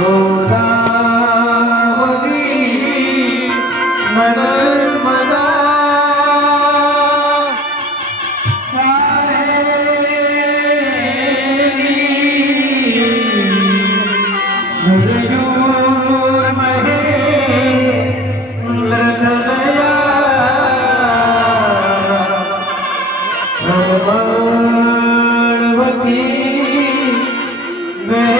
ഗോദാവരി മനർമദ. सर्वाणवती मैं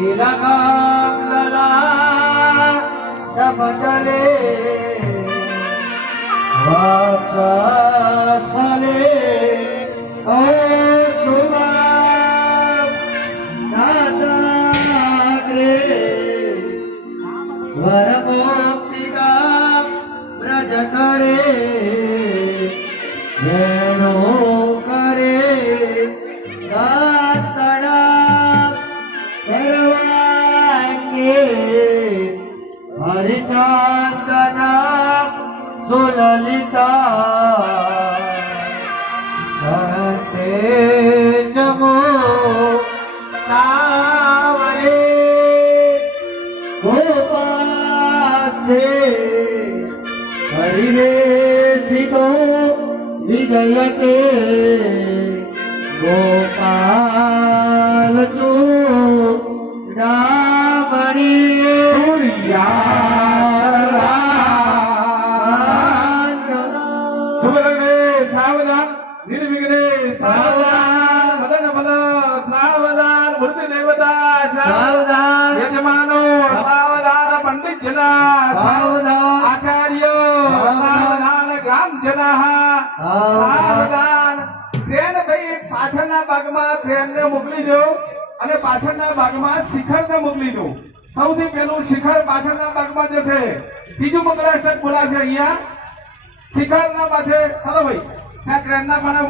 तिला कापला टपटले वापसले वरभोक्तिका व्रज करे वेणो हरिकांतना सुललिता कहते जमो नावले गोपाधे हरिरे थितो विजयते गोपाल સાવધાન નિર્વિઘ્ને સાવધાન મદન મદ સાવધાન મૂર્તિ દેવતા સાવધાન. યજમાનો સાવધાન પંડિત જના સાવધાન. આચાર્ય સાવધાન ગ્રામ જના સાવધાન ટ્રેન ભાઈ પાછળના ભાગમાં ટ્રેનને મોકલી દો અને પાછળના ભાગમાં શિખરને મોકલી દો સૌથી પહેલું શિખર પાછળના ભાગમાં જશે બીજું મંગળાષ્ટક બોલાશે અહીંયા શિખરના પાસે ચાલો ભાઈ i'm not going to